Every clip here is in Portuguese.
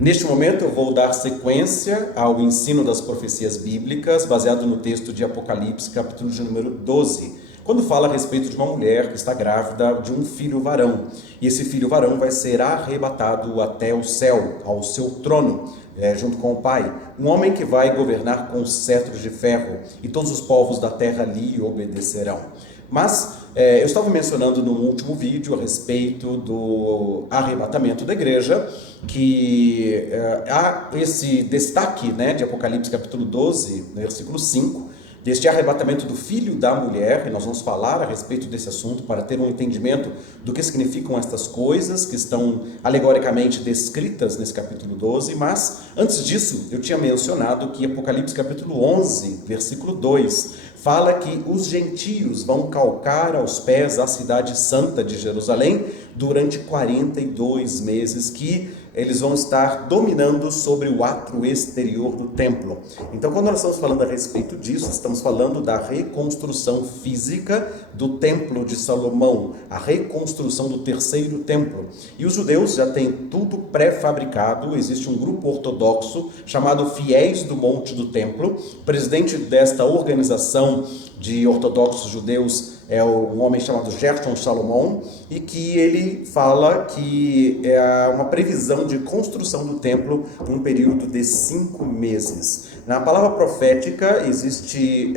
Neste momento eu vou dar sequência ao ensino das profecias bíblicas, baseado no texto de Apocalipse, capítulo de número 12, quando fala a respeito de uma mulher que está grávida de um filho varão. E esse filho varão vai ser arrebatado até o céu, ao seu trono, junto com o Pai. Um homem que vai governar com cetros de ferro, e todos os povos da terra lhe obedecerão. Mas eu estava mencionando no último vídeo a respeito do arrebatamento da igreja, que há esse destaque, de Apocalipse capítulo 12, versículo 5, deste arrebatamento do filho da mulher, e nós vamos falar a respeito desse assunto para ter um entendimento do que significam estas coisas que estão alegoricamente descritas nesse capítulo 12, mas antes disso eu tinha mencionado que Apocalipse capítulo 11, versículo 2, fala que os gentios vão calcar aos pés a cidade santa de Jerusalém durante 42 meses, que eles vão estar dominando sobre o átrio exterior do templo. Então, quando nós estamos falando a respeito disso, estamos falando da reconstrução física do templo de Salomão, a reconstrução do terceiro templo. E os judeus já têm tudo pré-fabricado. Existe um grupo ortodoxo chamado Fiéis do Monte do Templo. O presidente desta organização de ortodoxos judeus é um homem chamado Gershon Salomon, e que ele fala que é uma previsão de construção do templo em um período de 5 meses. Na palavra profética existe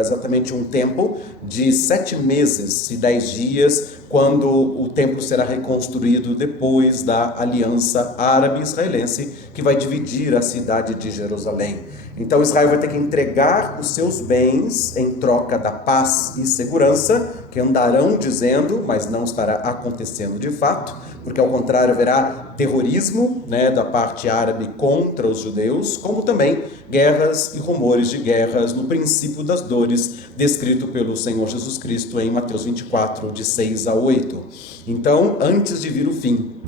exatamente um tempo de 7 meses e 10 dias, quando o templo será reconstruído depois da aliança árabe-israelense, que vai dividir a cidade de Jerusalém. Então Israel vai ter que entregar os seus bens em troca da paz e segurança, que andarão dizendo, mas não estará acontecendo de fato, porque ao contrário haverá terrorismo da parte árabe contra os judeus, como também guerras e rumores de guerras no princípio das dores, descrito pelo Senhor Jesus Cristo em Mateus 24, de 6 a 8. Então, antes de vir o fim,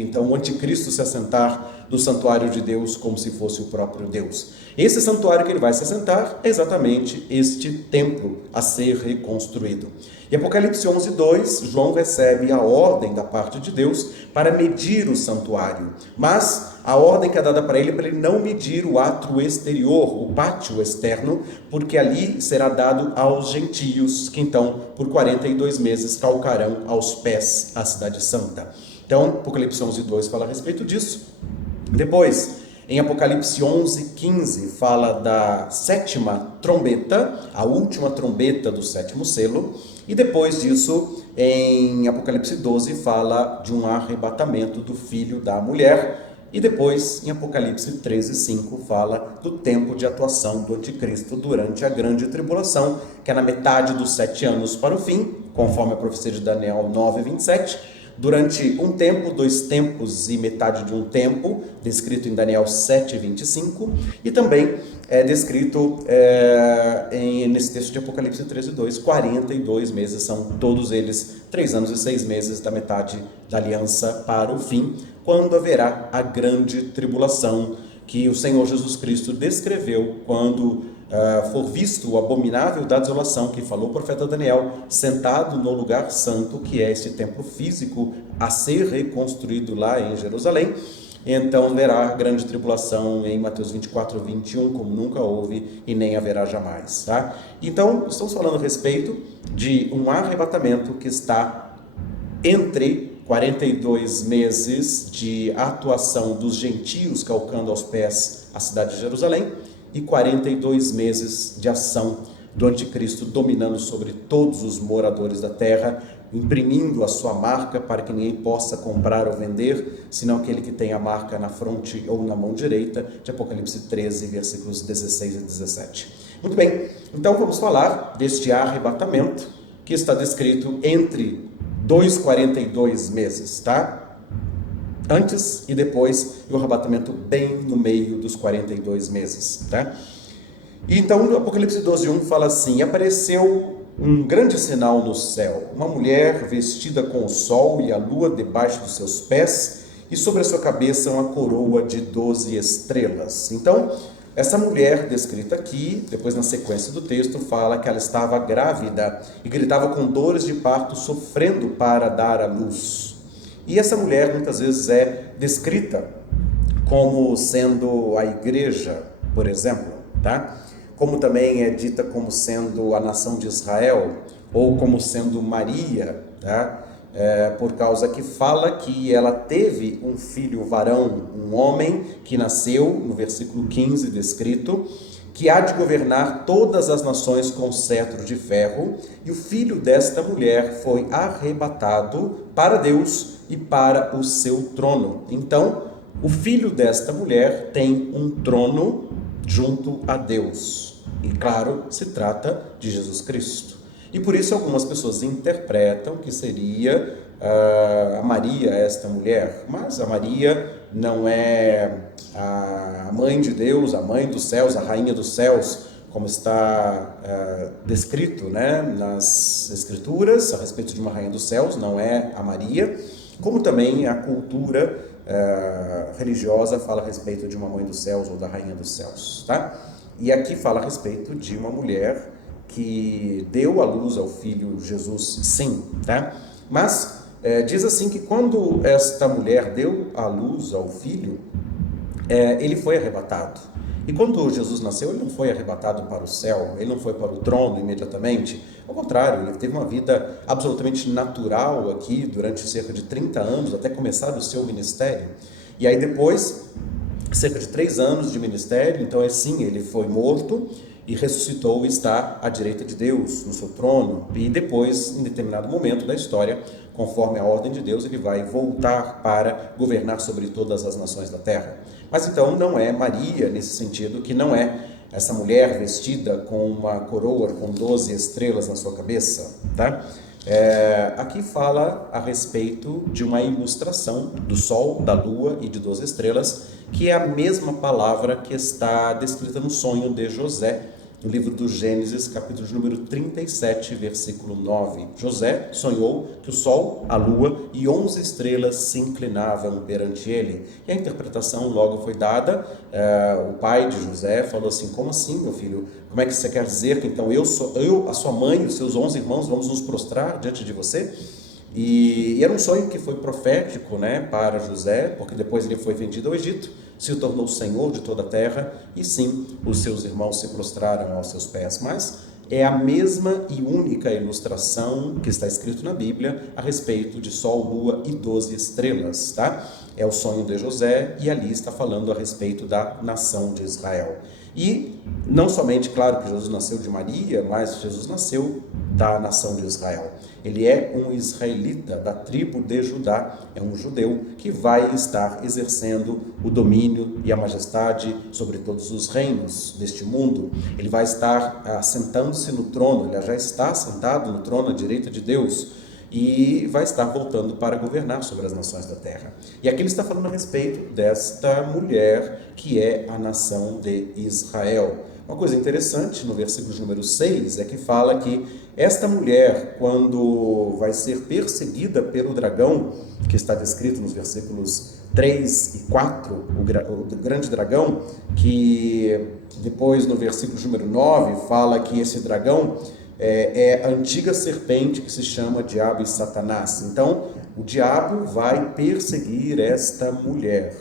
então o anticristo se assentar do santuário de Deus como se fosse o próprio Deus. Esse santuário que ele vai se assentar é exatamente este templo a ser reconstruído. Em Apocalipse 11, 2, João recebe a ordem da parte de Deus para medir o santuário, mas a ordem que é dada para ele não medir o átrio exterior, o pátio externo, porque ali será dado aos gentios, que então por 42 meses calcarão aos pés a cidade santa. Então, Apocalipse 11, 2 fala a respeito disso. Depois, em Apocalipse 11, 15, fala da sétima trombeta, a última trombeta do sétimo selo. E depois disso, em Apocalipse 12, fala de um arrebatamento do filho da mulher. E depois, em Apocalipse 13, 5, fala do tempo de atuação do anticristo durante a grande tribulação, que é na metade dos 7 anos para o fim, conforme a profecia de Daniel 9, 27. Durante um tempo, 2 tempos e metade de um tempo, descrito em Daniel 7, 25, e também é descrito nesse texto de Apocalipse 13, 2, 42 meses, são todos eles 3 anos e 6 meses da metade da aliança para o fim, quando haverá a grande tribulação que o Senhor Jesus Cristo descreveu quando for visto o abominável da desolação que falou o profeta Daniel, sentado no lugar santo, que é esse templo físico a ser reconstruído lá em Jerusalém. Então verá a grande tribulação em Mateus 24, 21, como nunca houve e nem haverá jamais. Então, estamos falando a respeito de um arrebatamento que está entre 42 meses de atuação dos gentios calcando aos pés a cidade de Jerusalém e 42 meses de ação do anticristo dominando sobre todos os moradores da terra, imprimindo a sua marca para que ninguém possa comprar ou vender, senão aquele que tem a marca na fronte ou na mão direita, de Apocalipse 13, versículos 16 e 17. Muito bem, então vamos falar deste arrebatamento que está descrito entre 42 meses, antes e depois, e o arrebatamento bem no meio dos 42 meses, E então, no Apocalipse 12, 1 fala assim: apareceu um grande sinal no céu, uma mulher vestida com o sol e a lua debaixo dos seus pés, e sobre a sua cabeça uma coroa de 12 estrelas. Então, essa mulher descrita aqui, depois na sequência do texto, fala que ela estava grávida e gritava com dores de parto, sofrendo para dar à luz. E essa mulher muitas vezes é descrita como sendo a igreja, por exemplo, tá? Como também é dita como sendo a nação de Israel, ou como sendo Maria, tá? Por causa que fala que ela teve um filho varão, um homem que nasceu, no versículo 15 descrito, que há de governar todas as nações com cetro de ferro, e o filho desta mulher foi arrebatado para Deus e para o seu trono. Então, o filho desta mulher tem um trono junto a Deus. E claro, se trata de Jesus Cristo. E por isso algumas pessoas interpretam que seria a Maria esta mulher, mas a Maria não é a mãe de Deus, a mãe dos céus, a rainha dos céus, como está descrito, né, nas Escrituras a respeito de uma rainha dos céus, não é a Maria, como também a cultura religiosa fala a respeito de uma mãe dos céus ou da rainha dos céus, tá? E aqui fala a respeito de uma mulher que deu à luz ao filho Jesus, sim, tá? Mas diz assim que quando esta mulher deu à luz ao filho, ele foi arrebatado. E quando Jesus nasceu, ele não foi arrebatado para o céu, ele não foi para o trono imediatamente. Ao contrário, ele teve uma vida absolutamente natural aqui durante cerca de 30 anos, até começar o seu ministério. E aí depois, cerca de 3 anos de ministério, então assim, ele foi morto e ressuscitou e está à direita de Deus, no seu trono. E depois, em determinado momento da história, conforme a ordem de Deus, ele vai voltar para governar sobre todas as nações da terra. Mas então não é Maria, nesse sentido, que não é essa mulher vestida com uma coroa com 12 estrelas na sua cabeça, tá? Aqui fala a respeito de uma ilustração do sol, da lua e de 12 estrelas, que é a mesma palavra que está descrita no sonho de José, no livro do Gênesis, capítulo número 37, versículo 9. José sonhou que o sol, a lua e 11 estrelas se inclinavam perante ele. E a interpretação logo foi dada. O pai de José falou assim: como assim, meu filho? Como é que você quer dizer que então eu, a sua mãe e os seus 11 irmãos vamos nos prostrar diante de você? E era um sonho que foi profético, né, para José, porque depois ele foi vendido ao Egito, se tornou senhor de toda a terra, e sim, os seus irmãos se prostraram aos seus pés. Mas é a mesma e única ilustração que está escrito na Bíblia a respeito de sol, lua e 12 estrelas, tá? É o sonho de José, e ali está falando a respeito da nação de Israel. E não somente, claro, que Jesus nasceu de Maria, mas Jesus nasceu da nação de Israel. Ele é um israelita da tribo de Judá, é um judeu que vai estar exercendo o domínio e a majestade sobre todos os reinos deste mundo. Ele vai estar assentando-se no trono, ele já está sentado no trono à direita de Deus, e vai estar voltando para governar sobre as nações da terra. E aqui ele está falando a respeito desta mulher que é a nação de Israel. Uma coisa interessante no versículo número 6 é que fala que esta mulher, quando vai ser perseguida pelo dragão, que está descrito nos versículos 3 e 4, o grande dragão, que depois no versículo número 9 fala que esse dragão é a antiga serpente que se chama Diabo e Satanás. Então, o diabo vai perseguir esta mulher,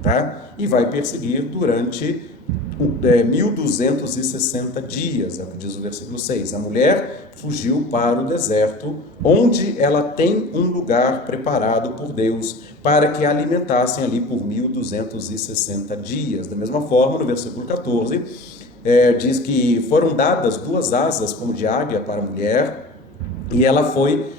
tá? E vai perseguir durante 1260 dias, é o que diz o versículo 6. A mulher fugiu para o deserto, onde ela tem um lugar preparado por Deus para que a alimentassem ali por 1260 dias. Da mesma forma, no versículo 14, diz que foram dadas 2 asas como de águia para a mulher, e ela foi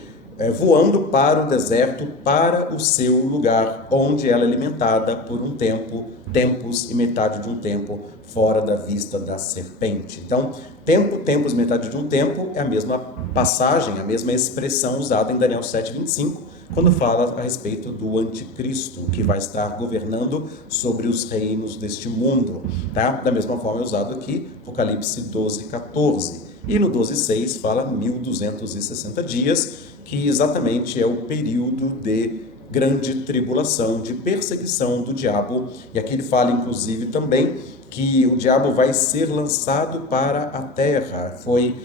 voando para o deserto, para o seu lugar, onde ela é alimentada por um tempo, tempos e metade de um tempo, fora da vista da serpente. Então, tempo, tempos, metade de um tempo é a mesma passagem, a mesma expressão usada em Daniel 7:25, quando fala a respeito do anticristo, que vai estar governando sobre os reinos deste mundo, tá? Da mesma forma é usado aqui, Apocalipse 12:14. E no 12:6 fala 1260 dias, que exatamente é o período de grande tribulação, de perseguição do diabo. E aqui ele fala, inclusive, também que o diabo vai ser lançado para a terra. Foi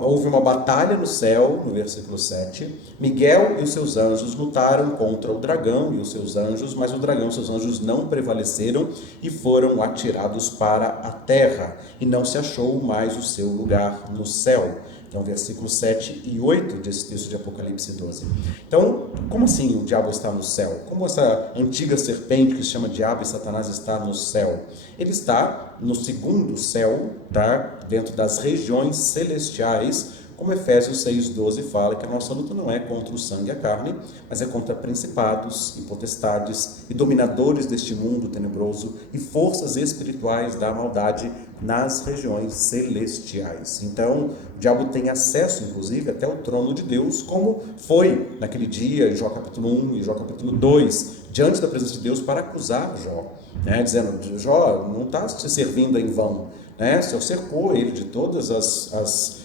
houve uma batalha no céu, no versículo 7. Miguel e os seus anjos lutaram contra o dragão e os seus anjos, mas o dragão e os seus anjos não prevaleceram e foram atirados para a terra, e não se achou mais o seu lugar no céu. Então, versículos 7 e 8 desse texto de Apocalipse 12. Então, como assim o diabo está no céu? Como essa antiga serpente que se chama diabo e Satanás está no céu? Ele está no segundo céu, tá? Dentro das regiões celestiais, como Efésios 6,12 fala, que a nossa luta não é contra o sangue e a carne, mas é contra principados e potestades e dominadores deste mundo tenebroso e forças espirituais da maldade nas regiões celestiais. Então, o diabo tem acesso, inclusive, até o trono de Deus, como foi naquele dia, em Jó capítulo 1 e Jó capítulo 2, diante da presença de Deus para acusar Jó, né? Dizendo, Jó, não está te servindo em vão, né? O Senhor cercou ele de todas as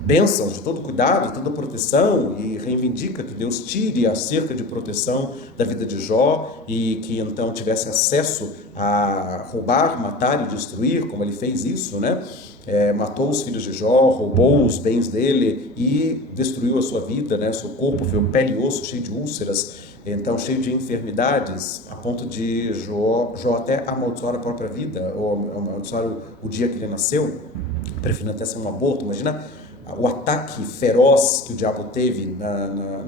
bênçãos, de todo cuidado, de toda proteção, e reivindica que Deus tire a cerca de proteção da vida de Jó e que então tivesse acesso a roubar, matar e destruir, como ele fez isso, né? Matou os filhos de Jó, roubou os bens dele e destruiu a sua vida, né? Seu corpo foi pele e osso, cheio de úlceras, então cheio de enfermidades, a ponto de Jó até amaldiçoar a própria vida, ou amaldiçoar o dia que ele nasceu, preferindo até ser um aborto. Imagina o ataque feroz que o diabo teve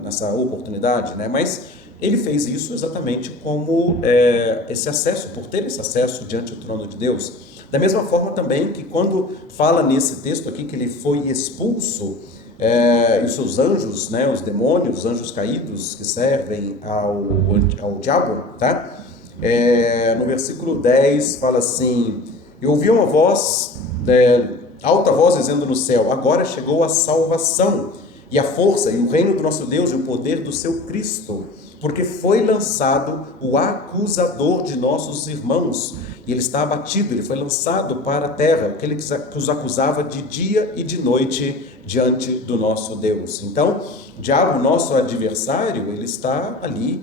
nessa oportunidade, né? Mas ele fez isso exatamente como esse acesso, por ter esse acesso diante do trono de Deus. Da mesma forma também que quando fala nesse texto aqui que ele foi expulso, e os seus anjos, né, os demônios, os anjos caídos que servem ao diabo, tá? No versículo 10 fala assim: eu ouvi uma voz, alta voz dizendo no céu, agora chegou a salvação e a força e o reino do nosso Deus e o poder do seu Cristo, porque foi lançado o acusador de nossos irmãos, e ele está abatido, ele foi lançado para a terra, aquele que os acusava de dia e de noite diante do nosso Deus. Então, o diabo, nosso adversário, ele está ali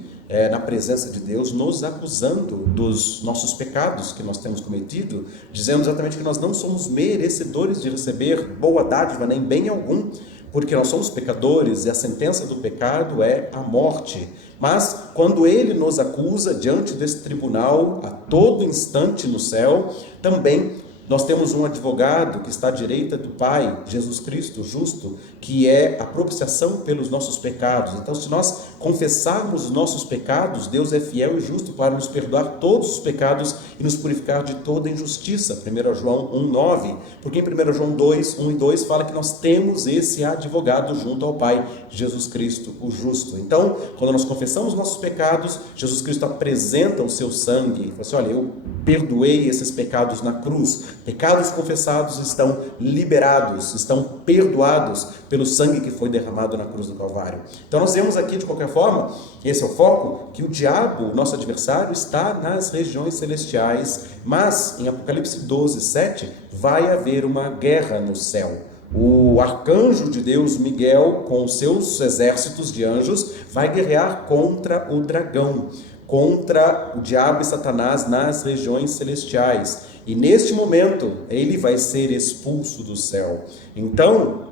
na presença de Deus, nos acusando dos nossos pecados que nós temos cometido, dizendo exatamente que nós não somos merecedores de receber boa dádiva, nem bem algum, porque nós somos pecadores e a sentença do pecado é a morte. Mas quando ele nos acusa diante desse tribunal, a todo instante no céu, também nós temos um advogado que está à direita do Pai, Jesus Cristo, justo, que é a propiciação pelos nossos pecados. Então, se nós confessarmos os nossos pecados, Deus é fiel e justo para nos perdoar todos os pecados e nos purificar de toda injustiça. 1 João 1,9. Porque em 1 João 2, 1 e 2 fala que nós temos esse advogado junto ao Pai, Jesus Cristo, o justo. Então, quando nós confessamos os nossos pecados, Jesus Cristo apresenta o seu sangue. Fala assim, olha, eu perdoei esses pecados na cruz. Pecados confessados estão liberados, estão perdoados pelo sangue que foi derramado na cruz do Calvário. Então nós vemos aqui, de qualquer forma, esse é o foco, que o diabo, nosso adversário, está nas regiões celestiais, mas em Apocalipse 12, 7, vai haver uma guerra no céu. O arcanjo de Deus, Miguel, com os seus exércitos de anjos, vai guerrear contra o dragão, contra o diabo e Satanás nas regiões celestiais. E neste momento, ele vai ser expulso do céu. Então,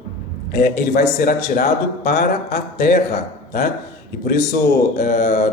ele vai ser atirado para a terra, tá? E por isso,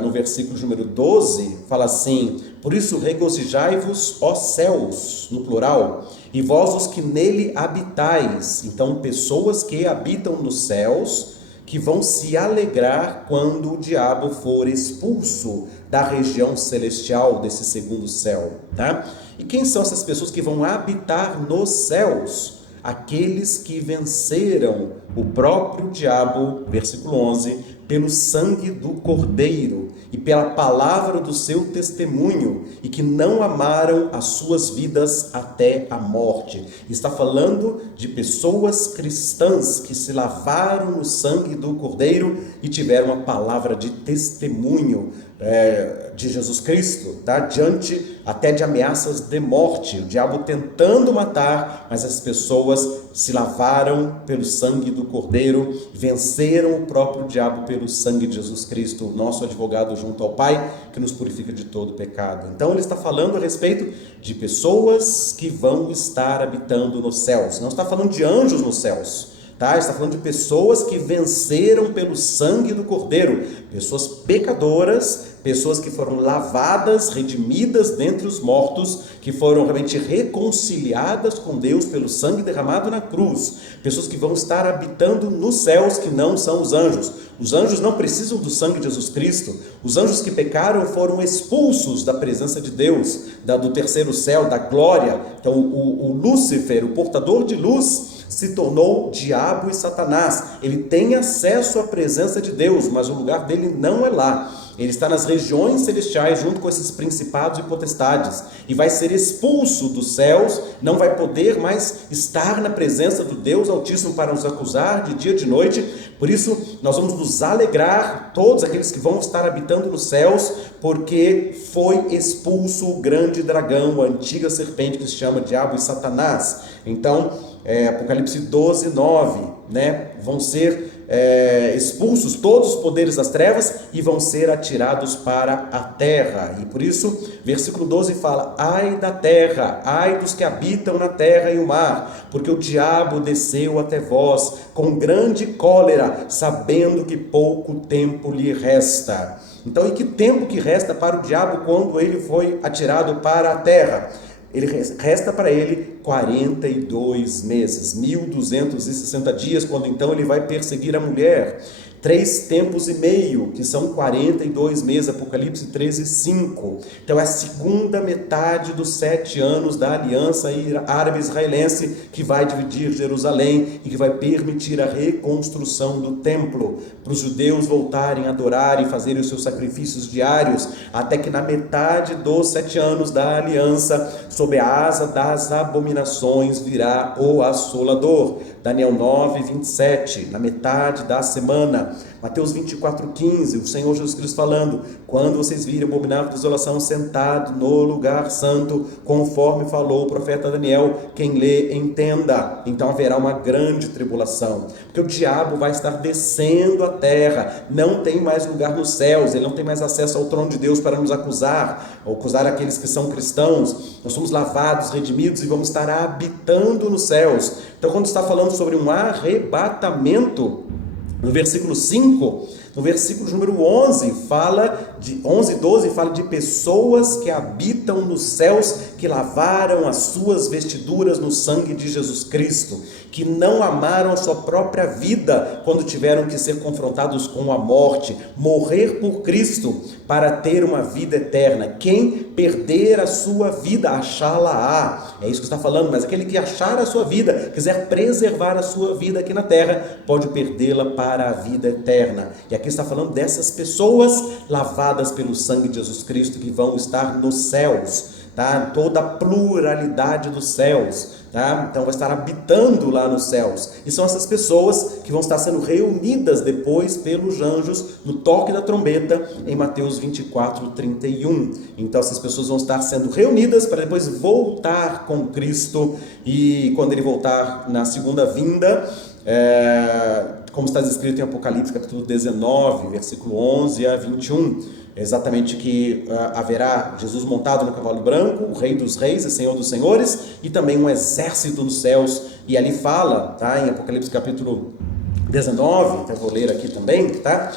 no versículo número 12, fala assim: por isso regozijai-vos, ó céus, no plural, e vós os que nele habitais. Então, pessoas que habitam nos céus, que vão se alegrar quando o diabo for expulso da região celestial, desse segundo céu, tá? E quem são essas pessoas que vão habitar nos céus? Aqueles que venceram o próprio diabo, versículo 11, pelo sangue do Cordeiro e pela palavra do seu testemunho, e que não amaram as suas vidas até a morte. Está falando de pessoas cristãs que se lavaram no sangue do Cordeiro e tiveram a palavra de testemunho. de Jesus Cristo, tá? Diante até de ameaças de morte, o diabo tentando matar, mas as pessoas se lavaram pelo sangue do Cordeiro, venceram o próprio diabo pelo sangue de Jesus Cristo, o nosso advogado junto ao Pai, que nos purifica de todo pecado. Então ele está falando a respeito de pessoas que vão estar habitando nos céus, não está falando de anjos nos céus, tá? Está falando de pessoas que venceram pelo sangue do Cordeiro, pessoas pecadoras, pessoas que foram lavadas, redimidas dentre os mortos, que foram realmente reconciliadas com Deus pelo sangue derramado na cruz, pessoas que vão estar habitando nos céus, que não são os anjos. Os anjos não precisam do sangue de Jesus Cristo. Os anjos que pecaram foram expulsos da presença de Deus, do terceiro céu, da glória. Então o Lúcifer, o portador de luz, se tornou diabo e Satanás. Ele tem acesso à presença de Deus, mas o lugar dele não é lá. Ele está nas regiões celestiais junto com esses principados e potestades e vai ser expulso dos céus, não vai poder mais estar na presença do Deus Altíssimo para nos acusar de dia e de noite. Por isso nós vamos nos alegrar, todos aqueles que vão estar habitando nos céus, porque foi expulso o grande dragão, a antiga serpente que se chama diabo e Satanás. Então Apocalipse 12, 9, né? Vão ser expulsos todos os poderes das trevas e vão ser atirados para a terra. E por isso, versículo 12 fala: ai da terra, ai dos que habitam na terra e o mar, porque o diabo desceu até vós com grande cólera, sabendo que pouco tempo lhe resta. Então, e que tempo que resta para o diabo quando ele foi atirado para a terra? Resta para ele 42 meses, 1260 dias, quando então ele vai perseguir a mulher. 3 tempos e meio, que são 42 meses, Apocalipse 13, 5. Então é a segunda metade dos 7 anos da aliança árabe-israelense que vai dividir Jerusalém e que vai permitir a reconstrução do templo, para os judeus voltarem a adorar e fazerem os seus sacrifícios diários, até que na metade dos 7 anos da aliança, sob a asa das abominações, virá o Assolador. Daniel 9, 27, na metade da semana. Mateus 24, 15, o Senhor Jesus Cristo falando: quando vocês virem o abominável desolação sentado no lugar santo, conforme falou o profeta Daniel, quem lê entenda. Então haverá uma grande tribulação, porque o diabo vai estar descendo à terra, não tem mais lugar nos céus, ele não tem mais acesso ao trono de Deus para nos acusar, ou acusar aqueles que são cristãos. Nós somos lavados, redimidos e vamos estar habitando nos céus. Então, quando está falando sobre um arrebatamento, no versículo 5, no versículo número 11, fala de 11 e 12, fala de pessoas que habitam nos céus, que lavaram as suas vestiduras no sangue de Jesus Cristo, que não amaram a sua própria vida quando tiveram que ser confrontados com a morte, morrer por Cristo para ter uma vida eterna. Quem perder a sua vida, achá-la-á. É isso que está falando, mas aquele que achar a sua vida, quiser preservar a sua vida aqui na terra, pode perdê-la para a vida eterna. E aqui está falando dessas pessoas lavadas pelo sangue de Jesus Cristo, que vão estar nos céus, tá? Toda a pluralidade dos céus, tá? Então vai estar habitando lá nos céus, e são essas pessoas que vão estar sendo reunidas depois pelos anjos no toque da trombeta em Mateus 24, 31. Então essas pessoas vão estar sendo reunidas para depois voltar com Cristo, e quando ele voltar na segunda vinda, como está escrito em Apocalipse capítulo 19, versículo 11 a 21, exatamente que haverá Jesus montado no cavalo branco, o Rei dos Reis e Senhor dos Senhores, e também um exército nos céus. E ali fala, tá, em Apocalipse capítulo 19, então vou ler aqui também, tá?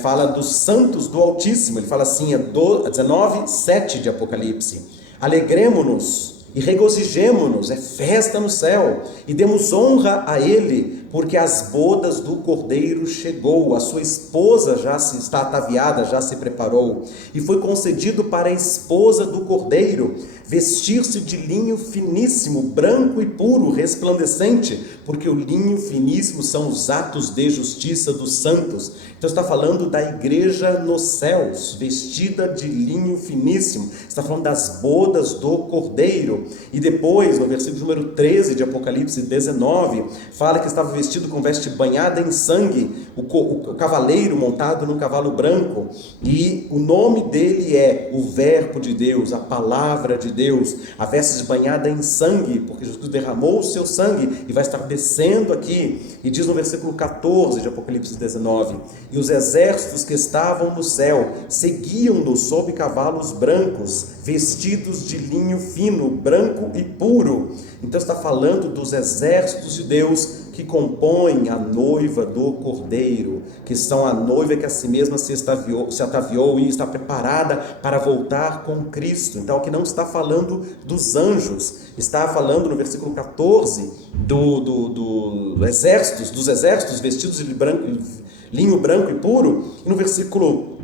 Fala dos santos do Altíssimo. Ele fala assim, 19, 7 de Apocalipse: alegremo-nos e regozijemo-nos, é festa no céu, e demos honra a ele, porque as bodas do Cordeiro chegou, a sua esposa já está ataviada, já se preparou, e foi concedido para a esposa do Cordeiro vestir-se de linho finíssimo, branco e puro, resplandecente, porque o linho finíssimo são os atos de justiça dos santos. Então está falando da igreja nos céus, vestida de linho finíssimo. Está falando das bodas do Cordeiro. E depois, no versículo número 13 de Apocalipse 19, fala que estava vestido com veste banhada em sangue, o cavaleiro montado num cavalo branco, e o nome dele é o Verbo de Deus, a palavra de Deus. A veste banhada em sangue, porque Jesus derramou o seu sangue e vai estar descendo aqui. E diz no versículo 14 de Apocalipse 19: e os exércitos que estavam no céu seguiam-no sob cavalos brancos, vestidos de linho fino, branco e puro. Então está falando dos exércitos de Deus que compõem a noiva do Cordeiro, que são a noiva que a si mesma se ataviou e está preparada para voltar com Cristo. Então aqui não está falando dos anjos, está falando no versículo 14 dos exércitos vestidos de linho branco e puro, e no versículo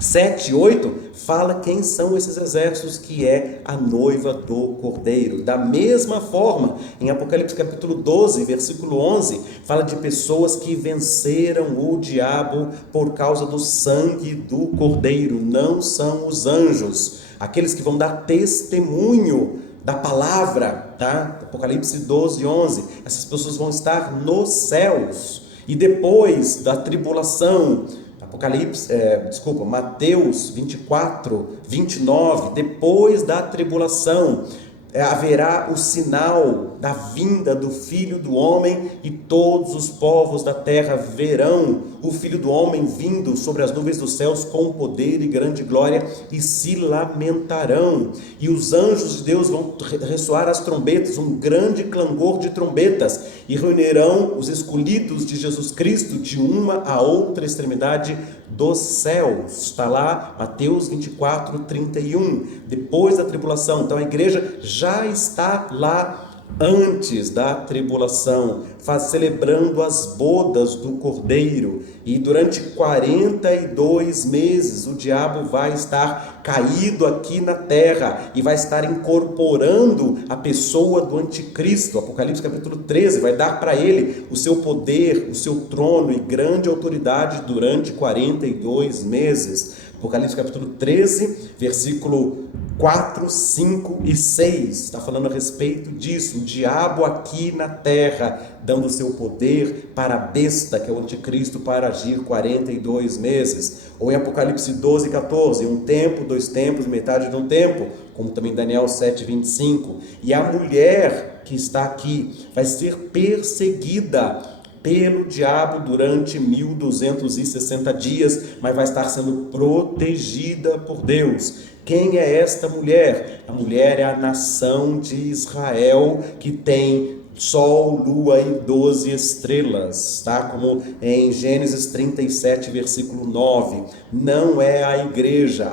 7 e 8, fala quem são esses exércitos, que é a noiva do Cordeiro. Da mesma forma, em Apocalipse capítulo 12, versículo 11, fala de pessoas que venceram o diabo por causa do sangue do Cordeiro. Não são os anjos, aqueles que vão dar testemunho da palavra, tá? Apocalipse 12, 11, essas pessoas vão estar nos céus. E depois da tribulação, Mateus 24, 29, depois da tribulação, haverá o sinal da vinda do Filho do Homem, e todos os povos da terra verão o Filho do Homem vindo sobre as nuvens dos céus com poder e grande glória, e se lamentarão. E os anjos de Deus vão ressoar as trombetas, um grande clangor de trombetas, e reunirão os escolhidos de Jesus Cristo de uma a outra extremidade dos céus. Está lá Mateus 24, 31, depois da tribulação. Então a igreja já está lá antes da tribulação, celebrando as bodas do Cordeiro. E durante 42 meses o diabo vai estar caído aqui na terra e vai estar incorporando a pessoa do anticristo. Apocalipse capítulo 13 vai dar para ele o seu poder, o seu trono e grande autoridade durante 42 meses. Apocalipse capítulo 13, versículo 4, 5 e 6, está falando a respeito disso, o diabo aqui na terra, dando o seu poder para a besta, que é o anticristo, para agir 42 meses. Ou em Apocalipse 12, 14, um tempo, 2 tempos, metade de um tempo, como também Daniel 7, 25. E a mulher que está aqui vai ser perseguida pelo diabo durante 1260 dias, mas vai estar sendo protegida por Deus. Quem é esta mulher? A mulher é a nação de Israel, que tem sol, lua e 12 estrelas, tá? Como em Gênesis 37, versículo 9. Não é a igreja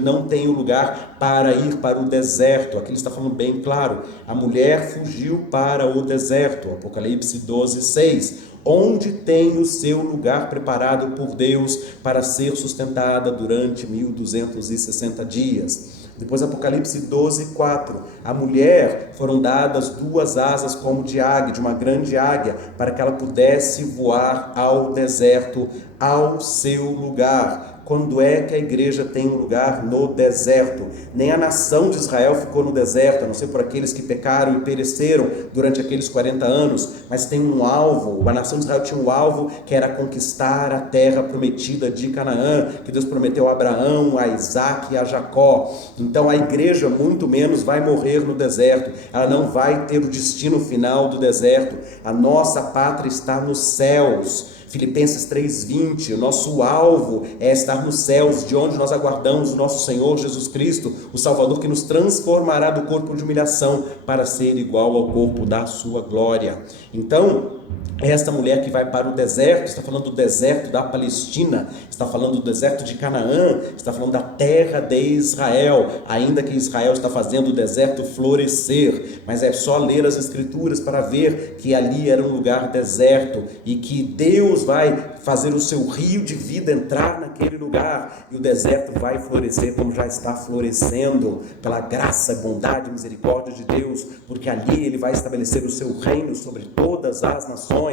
não tem o lugar para ir para o deserto. Aqui ele está falando bem claro, a mulher fugiu para o deserto, Apocalipse 12, 6, onde tem o seu lugar preparado por Deus para ser sustentada durante 1260 dias. Depois Apocalipse 12, 4, a mulher foram dadas 2 asas como de águia, de uma grande águia, para que ela pudesse voar ao deserto, ao seu lugar. Quando é que a igreja tem um lugar no deserto? Nem a nação de Israel ficou no deserto, a não ser por aqueles que pecaram e pereceram durante aqueles 40 anos, mas tem um alvo. A nação de Israel tinha um alvo, que era conquistar a terra prometida de Canaã, que Deus prometeu a Abraão, a Isaac e a Jacó. Então a igreja muito menos vai morrer no deserto, ela não vai ter o destino final do deserto. A nossa pátria está nos céus. Filipenses 3:20, o nosso alvo é estar nos céus, de onde nós aguardamos o nosso Senhor Jesus Cristo, o Salvador, que nos transformará do corpo de humilhação para ser igual ao corpo da sua glória. Então, é esta mulher que vai para o deserto, está falando do deserto da Palestina, está falando do deserto de Canaã, está falando da terra de Israel, ainda que Israel está fazendo o deserto florescer, mas é só ler as escrituras para ver que ali era um lugar deserto e que Deus vai fazer o seu rio de vida entrar naquele lugar e o deserto vai florescer como já está florescendo, pela graça, bondade e misericórdia de Deus, porque ali ele vai estabelecer o seu reino sobre todas as nações.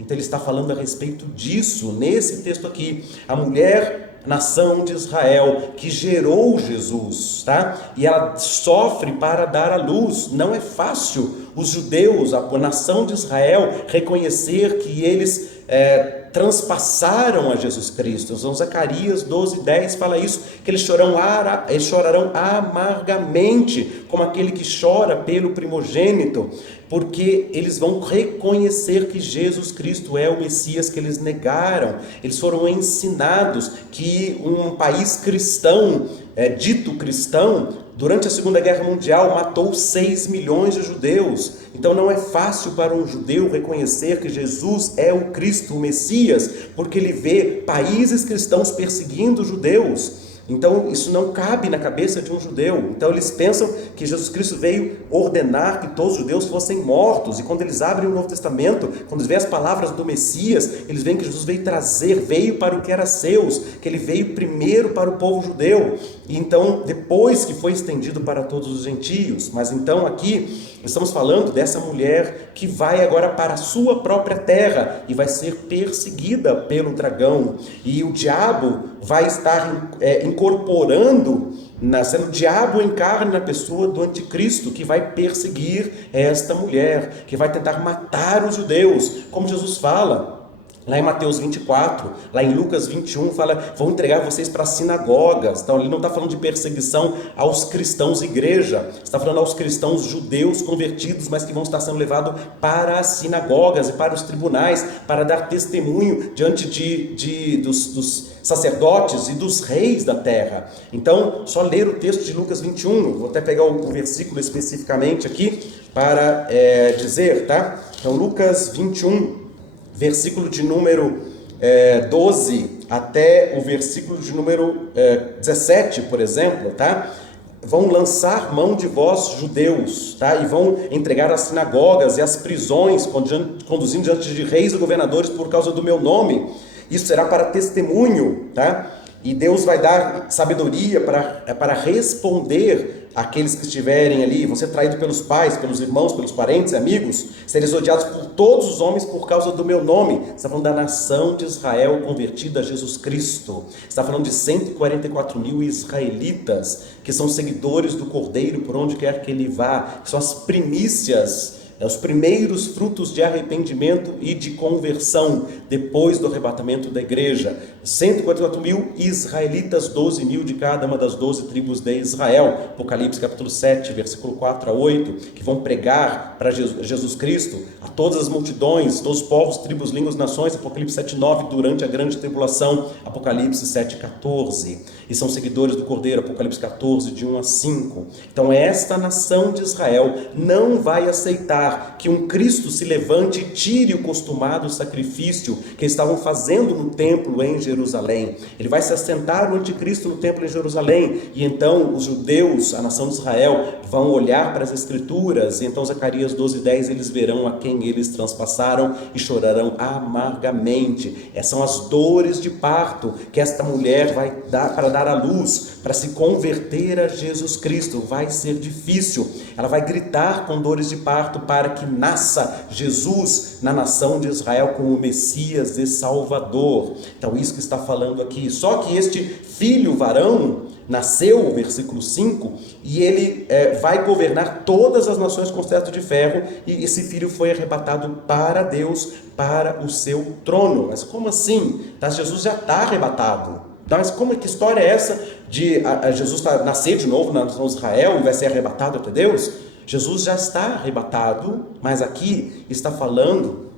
Então ele está falando a respeito disso, nesse texto aqui, a mulher, nação de Israel, que gerou Jesus, tá? E ela sofre para dar à luz. Não é fácil os judeus, a nação de Israel, reconhecer que eles transpassaram a Jesus Cristo. Então Zacarias 12:10 fala isso, que eles chorarão amargamente, como aquele que chora pelo primogênito, porque eles vão reconhecer que Jesus Cristo é o Messias que eles negaram. Eles foram ensinados que um país cristão, dito cristão, durante a Segunda Guerra Mundial matou 6 milhões de judeus. Então não é fácil para um judeu reconhecer que Jesus é o Cristo, o Messias, porque ele vê países cristãos perseguindo judeus. Então isso não cabe na cabeça de um judeu. Então eles pensam que Jesus Cristo veio ordenar que todos os judeus fossem mortos. E quando eles abrem o Novo Testamento, quando eles veem as palavras do Messias, eles veem que Jesus veio para o que era seus, que ele veio primeiro para o povo judeu, e então depois que foi estendido para todos os gentios. Mas então aqui estamos falando dessa mulher que vai agora para a sua própria terra e vai ser perseguida pelo dragão, e o diabo vai estar incorporando, sendo o diabo em carne na pessoa do anticristo, que vai perseguir esta mulher, que vai tentar matar os judeus, como Jesus fala lá em Mateus 24, lá em Lucas 21, fala, vão entregar vocês para as sinagogas. Então ele não está falando de perseguição aos cristãos igreja, está falando aos cristãos judeus convertidos, mas que vão estar sendo levados para as sinagogas e para os tribunais, para dar testemunho diante dos sacerdotes e dos reis da terra. Então, só ler o texto de Lucas 21, vou até pegar o versículo especificamente aqui, para dizer, tá? Então Lucas 21, versículo de número 12 até o versículo de número 17, por exemplo, tá? Vão lançar mão de vós, judeus, tá? E vão entregar as sinagogas e as prisões, conduzindo diante de reis e governadores por causa do meu nome. Isso será para testemunho, tá? E Deus vai dar sabedoria para responder àqueles que estiverem ali, vão ser traídos pelos pais, pelos irmãos, pelos parentes, amigos, serem odiados por todos os homens por causa do meu nome. Está falando da nação de Israel convertida a Jesus Cristo. Está falando de 144 mil israelitas, que são seguidores do Cordeiro por onde quer que ele vá, que são as primícias, os primeiros frutos de arrependimento e de conversão depois do arrebatamento da igreja. 144 mil israelitas, 12 mil de cada uma das 12 tribos de Israel. Apocalipse capítulo 7, versículo 4 a 8, que vão pregar para Jesus Cristo a todas as multidões, todos os povos, tribos, línguas, nações. Apocalipse 7, 9, durante a grande tribulação. Apocalipse 7, 14. E são seguidores do Cordeiro. Apocalipse 14, de 1 a 5. Então esta nação de Israel não vai aceitar que um Cristo se levante e tire o costumado sacrifício que estavam fazendo no templo em Jerusalém. Ele vai se assentar o anticristo no templo em Jerusalém, e então os judeus, a nação de Israel, vão olhar para as escrituras, e então Zacarias 12:10, eles verão a quem eles transpassaram e chorarão amargamente. Essas são as dores de parto que esta mulher vai dar para dar à luz, para se converter a Jesus Cristo. Vai ser difícil, ela vai gritar com dores de parto para que nasça Jesus na nação de Israel como o Messias e Salvador. Então isso que está falando aqui. Só que este filho varão nasceu, versículo 5, e ele vai governar todas as nações com cetro de ferro, e esse filho foi arrebatado para Deus, para o seu trono. Mas como assim? Tá? Jesus já está arrebatado. Mas que história é essa de Jesus nascer de novo na nação de Israel e vai ser arrebatado até Deus? Jesus já está arrebatado, mas aqui está falando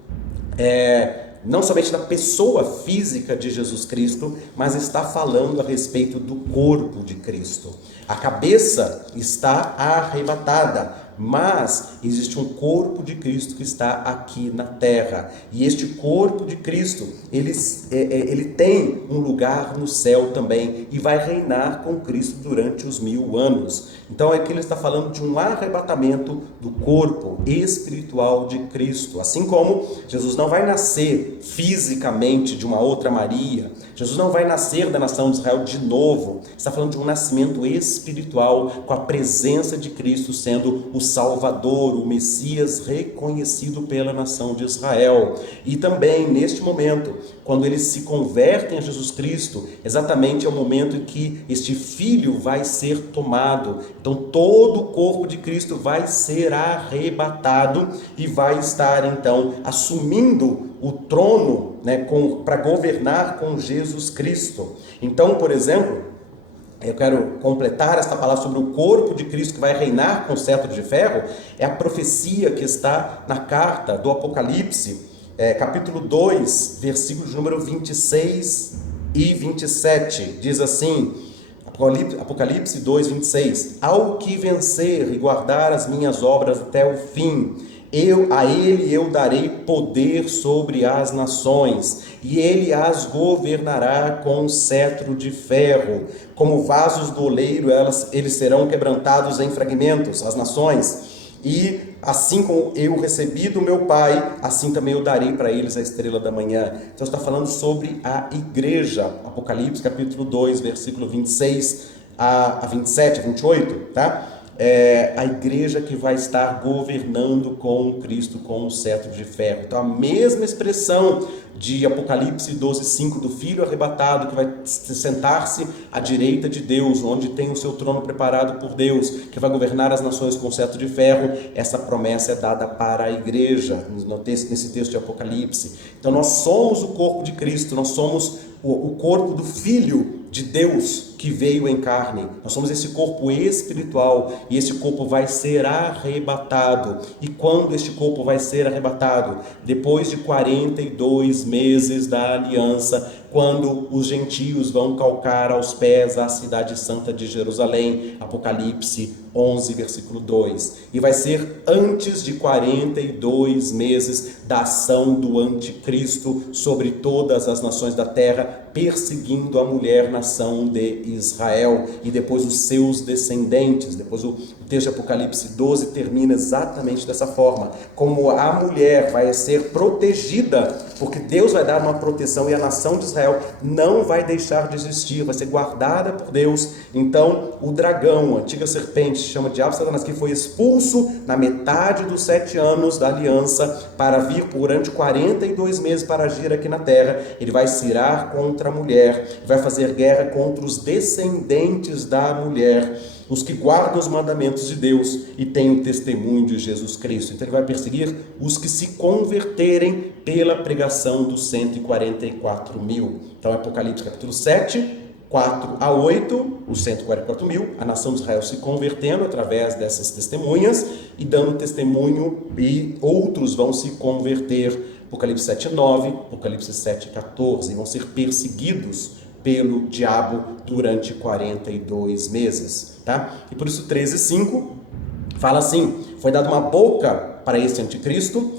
não somente da pessoa física de Jesus Cristo, mas está falando a respeito do corpo de Cristo. A cabeça está arrebatada, mas existe um corpo de Cristo que está aqui na terra. E este corpo de Cristo, ele tem um lugar no céu também e vai reinar com Cristo durante os 1000 anos. Então aqui ele está falando de um arrebatamento do corpo espiritual de Cristo. Assim como Jesus não vai nascer fisicamente de uma outra Maria, Jesus não vai nascer da nação de Israel de novo. Está falando de um nascimento espiritual com a presença de Cristo sendo o Salvador, o Messias reconhecido pela nação de Israel. E também neste momento, quando eles se convertem a Jesus Cristo, exatamente é o momento em que este filho vai ser tomado. Então todo o corpo de Cristo vai ser arrebatado e vai estar então assumindo o trono, né, para governar com Jesus Cristo. Então, por exemplo, eu quero completar esta palavra sobre o corpo de Cristo que vai reinar com cetro de ferro, é a profecia que está na carta do Apocalipse, capítulo 2, versículos número 26 e 27, diz assim, Apocalipse 2, 26, ao que vencer e guardar as minhas obras até o fim, a ele eu darei poder sobre as nações, e ele as governará com cetro de ferro. Como vasos do oleiro, eles serão quebrantados em fragmentos, as nações. E assim como eu recebi do meu Pai, assim também eu darei para eles a estrela da manhã. Então está falando sobre a igreja. Apocalipse capítulo 2, versículo 26 a 27, 28, tá? A igreja que vai estar governando com Cristo com o cetro de ferro. Então a mesma expressão de Apocalipse 12:5 do filho arrebatado que vai sentar-se à direita de Deus, onde tem o seu trono preparado por Deus, que vai governar as nações com cetro de ferro, essa promessa é dada para a igreja nesse texto de Apocalipse. Então nós somos o corpo de Cristo, nós somos o corpo do Filho de Deus que veio em carne. Nós somos esse corpo espiritual e esse corpo vai ser arrebatado. E quando este corpo vai ser arrebatado? Depois de 42 meses da aliança, quando os gentios vão calcar aos pés a cidade santa de Jerusalém, Apocalipse 11, versículo 2. E vai ser antes de 42 meses da ação do anticristo sobre todas as nações da terra, perseguindo a mulher nação de Israel e depois os seus descendentes. Depois o texto de Apocalipse 12 termina exatamente dessa forma, como a mulher vai ser protegida, porque Deus vai dar uma proteção e a nação de Israel não vai deixar de existir, vai ser guardada por Deus. Então o dragão, a antiga serpente, chama de diabo Satanás, que foi expulso na metade dos 7 anos da aliança para vir durante 42 meses para agir aqui na terra, ele vai se irar contra a mulher, vai fazer guerra contra os descendentes da mulher, os que guardam os mandamentos de Deus e têm o testemunho de Jesus Cristo. Então ele vai perseguir os que se converterem pela pregação dos 144 mil. Então Apocalipse capítulo 7, 4 a 8, os 144 mil, a nação de Israel se convertendo através dessas testemunhas e dando testemunho, e outros vão se converter. Apocalipse 7, 9, Apocalipse 7, 14, vão ser perseguidos pelo diabo durante 42 meses, tá? E por isso 13:5 fala assim: foi dada uma boca para esse anticristo,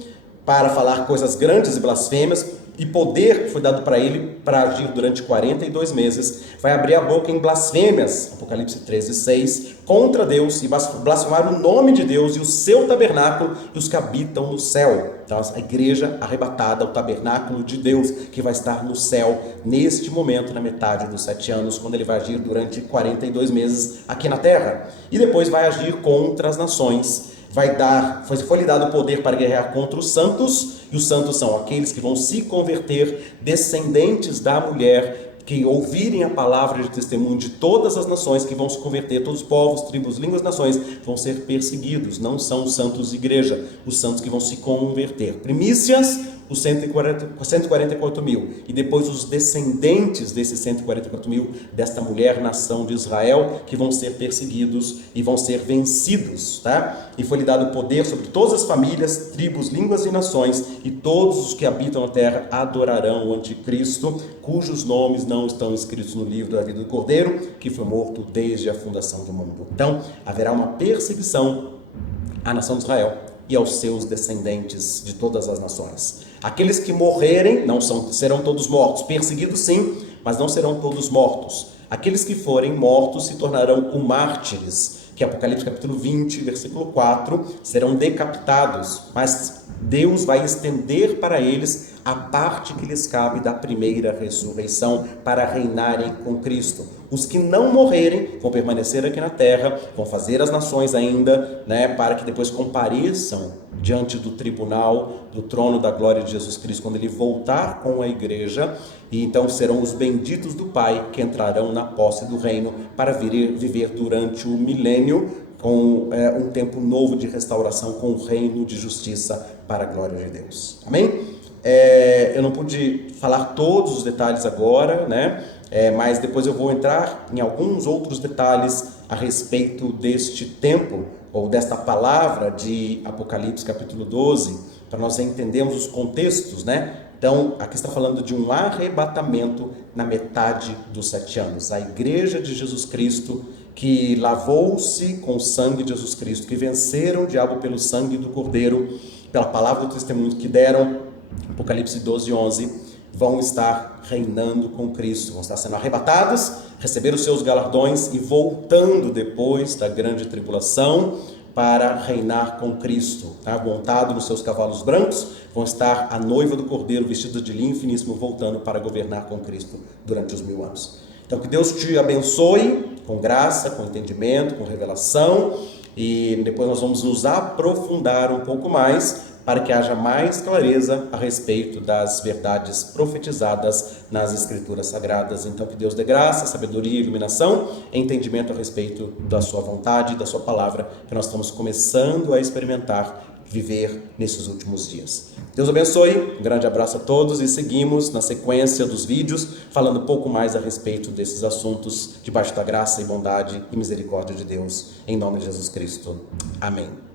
para falar coisas grandes e blasfêmias, e poder foi dado para ele para agir durante 42 meses. Vai abrir a boca em blasfêmias, Apocalipse 13:6, contra Deus, e blasfemar o nome de Deus e o seu tabernáculo e os que habitam no céu. Então, a igreja arrebatada, o tabernáculo de Deus, que vai estar no céu neste momento, na metade dos 7 anos, quando ele vai agir durante 42 meses aqui na terra. E depois vai agir contra as nações. Foi-lhe dado o poder para guerrear contra os santos, e os santos são aqueles que vão se converter, descendentes da mulher, que ouvirem a palavra de testemunho de todas as nações, que vão se converter, todos os povos, tribos, línguas, nações, vão ser perseguidos. Não são os santos igreja, os santos que vão se converter. Primícias, os 144 mil, e depois os descendentes desses 144 mil, desta mulher nação de Israel, que vão ser perseguidos e vão ser vencidos, tá? E foi-lhe dado poder sobre todas as famílias, tribos, línguas e nações, e todos os que habitam na terra adorarão o anticristo, cujos nomes não estão escritos no livro da vida do Cordeiro, que foi morto desde a fundação do mundo. Então, haverá uma perseguição à nação de Israel e aos seus descendentes de todas as nações. Aqueles que morrerem serão todos mortos, perseguidos sim, mas não serão todos mortos. Aqueles que forem mortos se tornarão mártires, que Apocalipse capítulo 20, versículo 4, serão decapitados, mas Deus vai estender para eles a parte que lhes cabe da primeira ressurreição para reinarem com Cristo. Os que não morrerem vão permanecer aqui na terra, vão fazer as nações ainda, para que depois compareçam diante do tribunal, do trono da glória de Jesus Cristo, quando ele voltar com a igreja, e então serão os benditos do Pai que entrarão na posse do reino para viver durante o milênio, com um tempo novo de restauração, com o reino de justiça para a glória de Deus. Amém? Eu não pude falar todos os detalhes agora, mas depois eu vou entrar em alguns outros detalhes a respeito deste tempo, ou desta palavra de Apocalipse capítulo 12, para nós entendermos os contextos, Então, aqui está falando de um arrebatamento na metade dos 7 anos. A igreja de Jesus Cristo, que lavou-se com o sangue de Jesus Cristo, que venceram o diabo pelo sangue do Cordeiro, pela palavra do testemunho que deram, Apocalipse 12, 11, vão estar reinando com Cristo, vão estar sendo arrebatados, receber os seus galardões e voltando depois da grande tribulação para reinar com Cristo, montado nos seus cavalos brancos, vão estar a noiva do Cordeiro vestida de linho finíssimo, voltando para governar com Cristo durante os 1000 anos. Então que Deus te abençoe com graça, com entendimento, com revelação, e depois nós vamos nos aprofundar um pouco mais para que haja mais clareza a respeito das verdades profetizadas nas Escrituras Sagradas. Então, que Deus dê graça, sabedoria, iluminação, entendimento a respeito da sua vontade, da sua palavra, que nós estamos começando a experimentar, viver nesses últimos dias. Deus abençoe, um grande abraço a todos e seguimos na sequência dos vídeos, falando um pouco mais a respeito desses assuntos, debaixo da graça e bondade e misericórdia de Deus, em nome de Jesus Cristo. Amém.